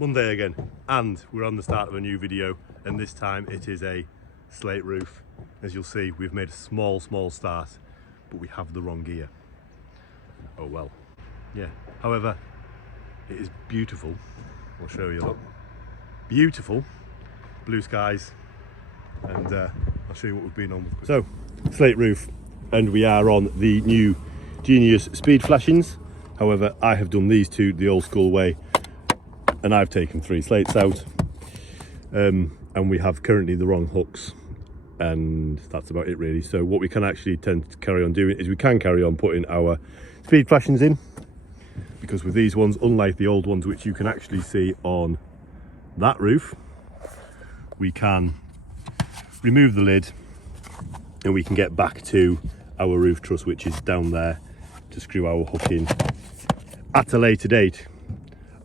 Monday again, and we're on the start of a new video, and this time it is a slate roof. As you'll see, we've made a small start, but we have the wrong gear. Oh well. Yeah, however, it is beautiful. I'll show you, look. Beautiful blue skies, and I'll show you what we've been on. So, slate roof, and we are on the new Genius speed flashings. However, I have done these two the old school way, and I've taken 3 slates out, and we have currently the wrong hooks, and that's about it really. So what we can actually tend to carry on doing is we can carry on putting our speed flashings in, because with these ones, unlike the old ones which you can actually see on that roof, we can remove the lid and we can get back to our roof truss, which is down there, to screw our hook in at a later date.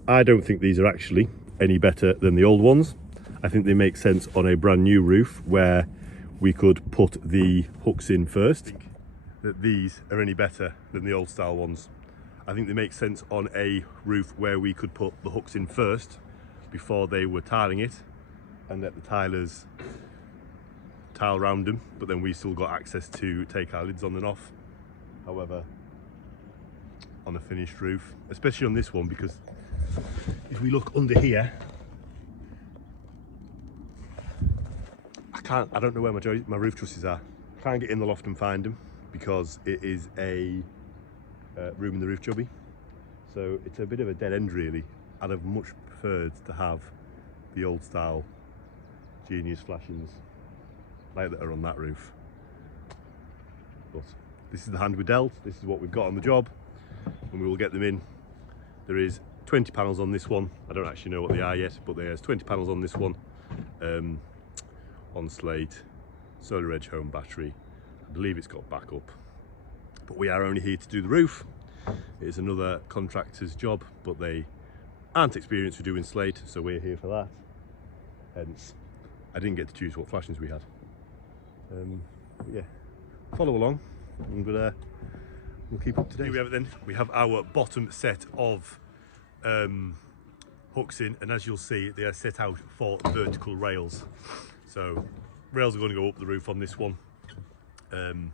I don't think these are actually any better than the old ones. I think they make sense on a brand new roof where we could put the hooks in first. That these are any better than the old style ones. I think they make sense on a roof where we could put the hooks in first before they were tiling it, and let the tilers tile around them, but then we still got access to take our lids on and off. However, on a finished roof, especially on this one, because if we look under here, I don't know where my roof trusses are. I can't get in the loft and find them because it is a room in the roof jobby. So it's a bit of a dead end really. I'd have much preferred to have the old style Genius flashings like that are on that roof. But this is the hand we're dealt, this is what we've got on the job, and we will get them in. There is 20 panels on this one. I don't actually know what they are yet, but there's 20 panels on this one, on slate, solar edge home battery. I believe it's got backup, but we are only here to do the roof. It is another contractor's job, but they aren't experienced with doing slate, so we're here for that. Hence, I didn't get to choose what flashings we had. But yeah, follow along, and we'll keep up to date. Here we have it then. We have our bottom set of hooks in, and as you'll see, they are set out for vertical rails. So rails are going to go up the roof on this one, and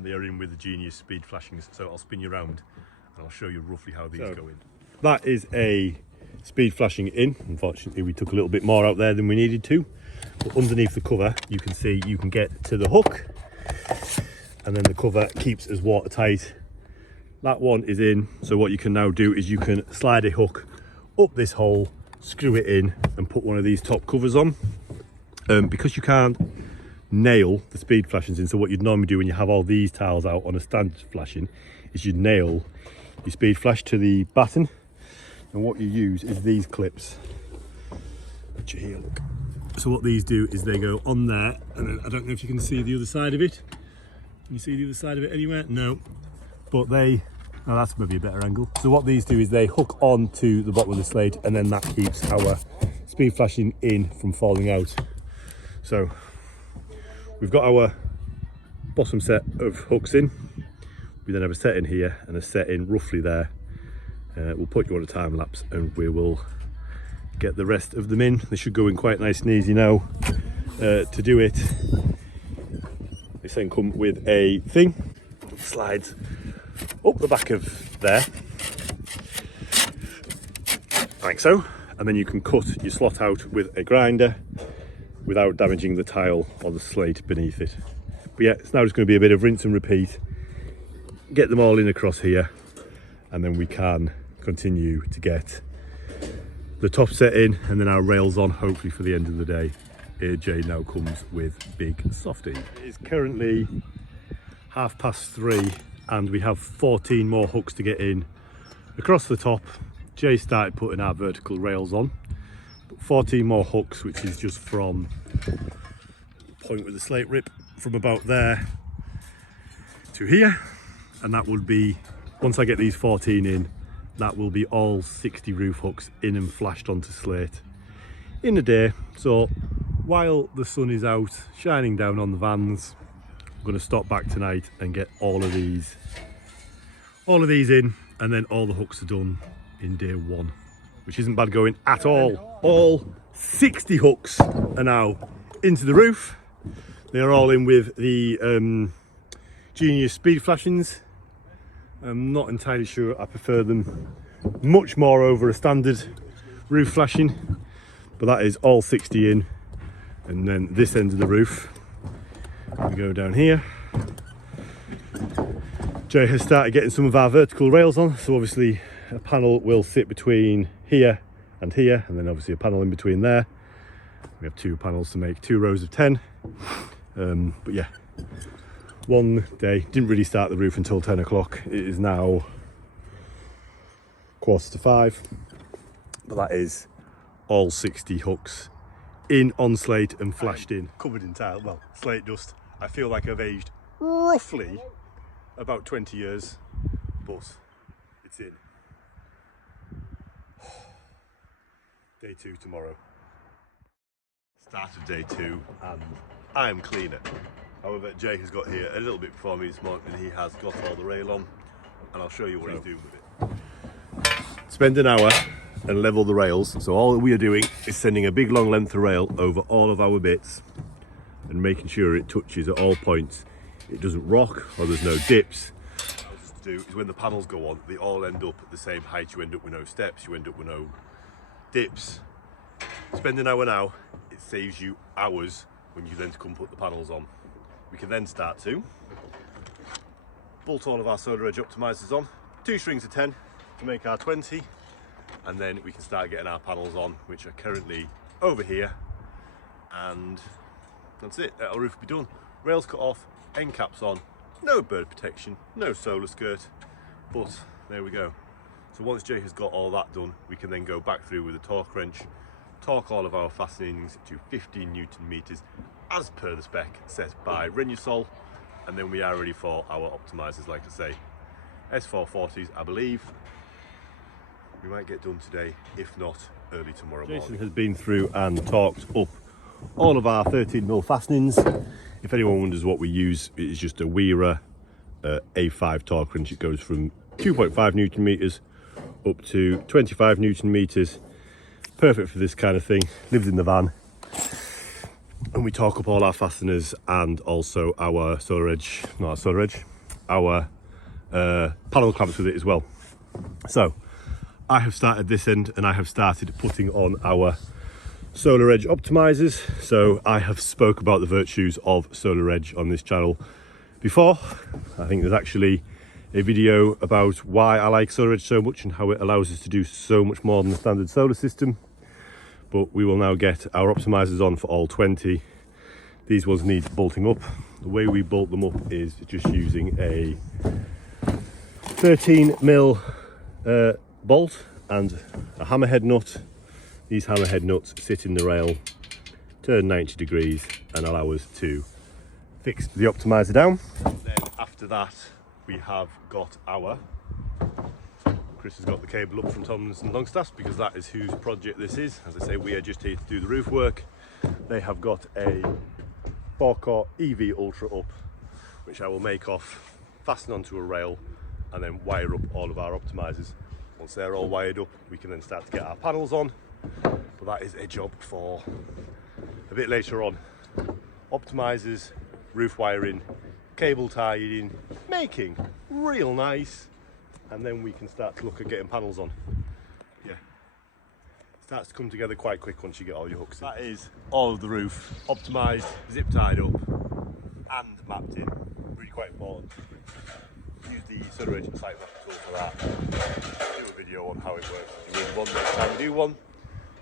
they are in with the Genius speed flashings. So I'll spin you around and I'll show you roughly how these go in. That is a speed flashing in. Unfortunately, we took a little bit more out there than we needed to, but underneath the cover you can see you can get to the hook, and then the cover keeps as watertight. That one is in, so what you can now do is you can slide a hook up this hole, screw it in, and put one of these top covers on. Because you can't nail the speed flashings in, so what you'd normally do when you have all these tiles out on a standard flashing is you'd nail your speed flash to the batten, and what you use is these clips, which are here, look. So what these do is they go on there, and then I don't know if you can see the other side of it. Can you see the other side of it anywhere? No. But they, oh, that's maybe a better angle. So what these do is they hook on to the bottom of the slate, and then that keeps our speed flashing in from falling out. So we've got our bottom set of hooks in. We then have a set in here and a set in roughly there. We'll put you on a time lapse and we will get the rest of them in. They should go in quite nice and easy now. To do it, they then come with a thing that slides up the back of there, like so, and then you can cut your slot out with a grinder without damaging the tile or the slate beneath it. But yeah, it's now just going to be a bit of rinse and repeat. Get them all in across here, and then we can continue to get the top set in, and then our rails on, hopefully for the end of the day. AJ now comes with big softy. It is currently 3:30, and we have 14 more hooks to get in across the top. Jay started putting our vertical rails on, but 14 more hooks, which is just from the point with the slate rip from about there to here, and that would be, once I get these 14 in, that will be all 60 roof hooks in and flashed onto slate in a day. So while the sun is out shining down on the vans, I'm going to stop back tonight and get all of these in, and then all the hooks are done in day 1. which isn't bad going at all. All 60 hooks are now into the roof. They are all in with the Genius speed flashings. I'm not entirely sure I prefer them much more over a standard roof flashing, but that is all 60 in. And then this end of the roof, we go down here. Jay has started getting some of our vertical rails on, so obviously a panel will sit between here, and then obviously a panel in between there. We have 2 panels to make 2 rows of 10. But yeah, one day, didn't really start the roof until 10 o'clock. It is now 4:45, but that is all 60 hooks in on slate and flashed in. Covered in tile, well, slate dust. I feel like I've aged roughly about 20 years, but it's in. Day 2 tomorrow. Start of day 2 and I am cleaner. However, Jay has got here a little bit before me this morning and he has got all the rail on, and I'll show you what he's doing with it. Spend an hour and level the rails. So all we are doing is sending a big long length of rail over all of our bits and making sure it touches at all points. It doesn't rock or there's no dips. What I was to do is when the panels go on, they all end up at the same height. You end up with no steps, you end up with no dips. Spend an hour now, it saves you hours when you then come put the panels on. We can then start to bolt all of our solar edge optimizers on, 2 strings of 10 to make our 20, and then we can start getting our panels on, which are currently over here, and that's it. Our roof will be done. Rails cut off, end caps on, no bird protection, no solar skirt, but there we go. So once Jay has got all that done, we can then go back through with a torque wrench, torque all of our fastenings to 15 Newton meters as per the spec set by Renewable, and then we are ready for our optimizers. Like I say, S440s, I believe we might get done today, if not early tomorrow morning. Jason has been through and torqued up all of our 13mm fastenings. If anyone wonders what we use, it is just a Weira A5 torque wrench. It goes from 2.5 Newton meters up to 25 Newton meters. Perfect for this kind of thing. Lives in the van. And we torque up all our fasteners and also our solar edge, not our solar edge, our panel clamps with it as well. So I have started this end and I have started putting on our solar edge optimizers. So I have spoke about the virtues of solar edge on this channel before. I think there's actually a video about why I like solar edge so much and how it allows us to do so much more than the standard solar system. But we will now get our optimizers on for all 20. These ones need bolting up. The way we bolt them up is just using a 13mm bolt and a hammerhead nut. These hammerhead nuts sit in the rail, turn 90 degrees and allow us to fix the optimizer down. And then after that, we have got our, Chris has got the cable up from Tomlinson Longstaff because that is whose project this is. As I say, we are just here to do the roof work. They have got a 4-core EV Ultra up, which I will make off, fasten onto a rail and then wire up all of our optimizers. Once they're all wired up, we can then start to get our panels on. But that is a job for a bit later on. Optimizers, roof wiring, cable tie-in, making real nice, and then we can start to look at getting panels on. Yeah, starts to come together quite quick once you get all your hooks in. That is all of the roof optimized, zip tied up and mapped in. Really quite important. Use the solar edge site map tool for that. Do a video on how it works if you really want next time we do one.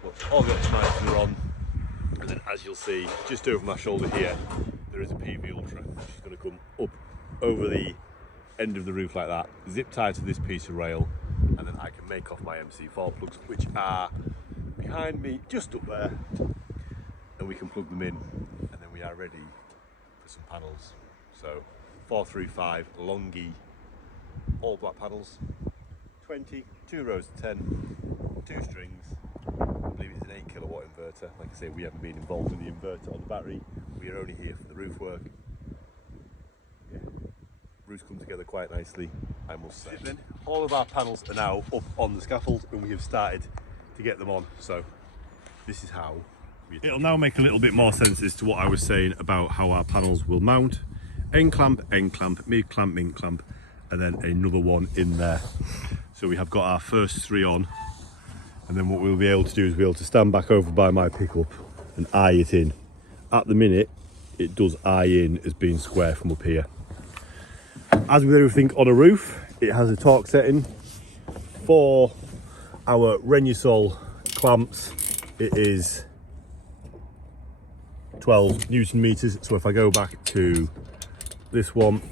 But all the optimizers are on, and then as you'll see just over my shoulder here there is a PV Ultra, which is going to come up over the end of the roof like that, zip tied to this piece of rail, and then I can make off my MC4 plugs, which are behind me just up there, and we can plug them in, and then we are ready for some panels. So 435 Longi all black panels, 20, 2 rows of 10, 2 strings. I believe it's an 8 kilowatt inverter. Like I say, we haven't been involved in the inverter on the battery. We are only here for the roof work. Yeah, roofs come together quite nicely, I must say. All of our panels are now up on the scaffold and we have started to get them on. So this is how it'll now make a little bit more sense as to what I was saying about how our panels will mount. End clamp, mid clamp, min clamp, and then another one in there. So we have got our first 3 on, and then what we'll be able to do is be able to stand back over by my pickup and eye it in. At the minute, it does eye in as being square from up here. As with everything on a roof, it has a torque setting. For our Renewable clamps, it is 12 Newton meters. So if I go back to this one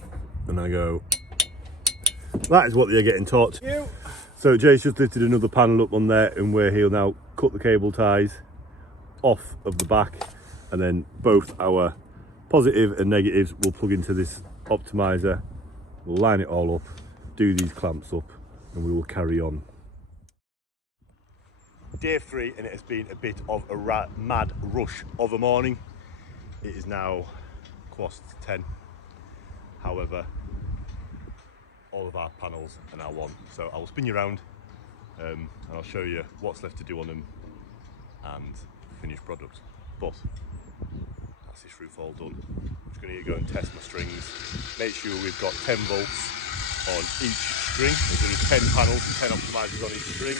and I go, that is what they're getting torqued. So Jay's just lifted another panel up on there, and where he'll now cut the cable ties off of the back, and then both our positive and negatives will plug into this optimizer. We'll line it all up, do these clamps up, and we will carry on. Day 3, and it has been a bit of a mad rush of a morning. It is now 10:15. However, all of our panels are now on. So I will spin you around and I'll show you what's left to do on them and finished product. But that's this roof all done. I'm just going to go and test my strings. Make sure we've got 10 volts on each string. There's only 10 panels and 10 optimizers on each string.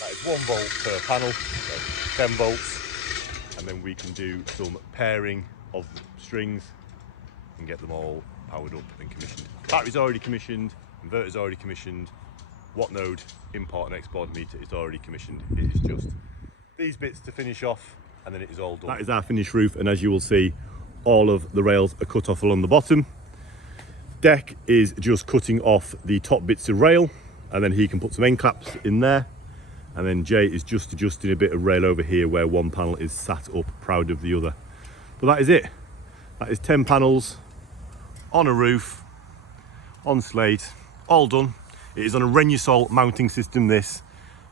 That is 1 volt per panel, so 10 volts. And then we can do some pairing of the strings and get them all powered up and commissioned. Battery's already commissioned, inverter's already commissioned, watt node, import and export meter is already commissioned. It is just these bits to finish off, and then it is all done. That is our finished roof, and as you will see, all of the rails are cut off along the bottom. Deck is just cutting off the top bits of rail, and then he can put some end caps in there. And then Jay is just adjusting a bit of rail over here where one panel is sat up proud of the other. But that is it. That is 10 panels on a roof, on slate, all done. It is on a Renewable mounting system, this.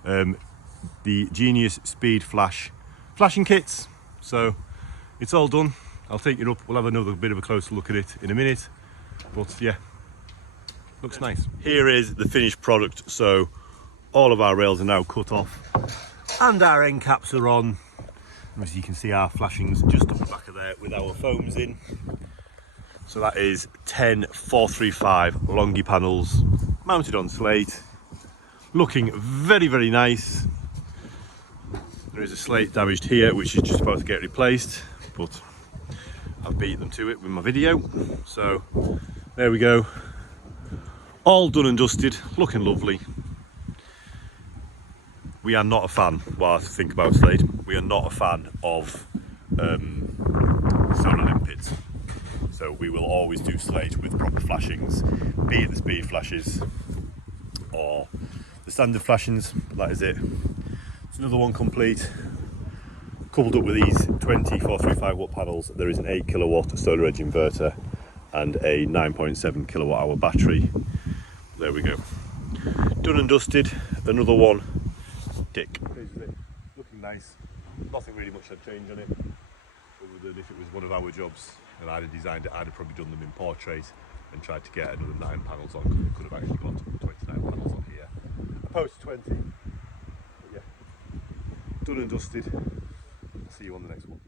The Genius Speed Flash flashing kits. So it's all done. I'll take it up. We'll have another bit of a closer look at it in a minute. But yeah, looks nice. Here is the finished product. So all of our rails are now cut off and our end caps are on. As you can see, our flashings just up the back of there with our foams in. So that is 10 435 Longi panels mounted on slate, looking very, very nice. There is a slate damaged here which is just about to get replaced, but I've beat them to it with my video. So there we go, all done and dusted, looking lovely. We are not a fan, while I think about slate, we are not a fan of solar limpets. So we will always do slate with proper flashings, be it the speed flashes or the standard flashings. But that is it. It's another one complete. Coupled up with these 20 435 watt panels, there is an 8 kilowatt solar edge inverter and a 9.7 kilowatt hour battery. There we go. Done and dusted. Another one. Tick. Looking nice. Nothing really much I'd change on it, other than if it was one of our jobs and I'd have designed it, I'd have probably done them in portrait and tried to get another 9 panels on, because it could have actually got 29 panels on here opposed to 20. But yeah, done and dusted. I'll see you on the next one.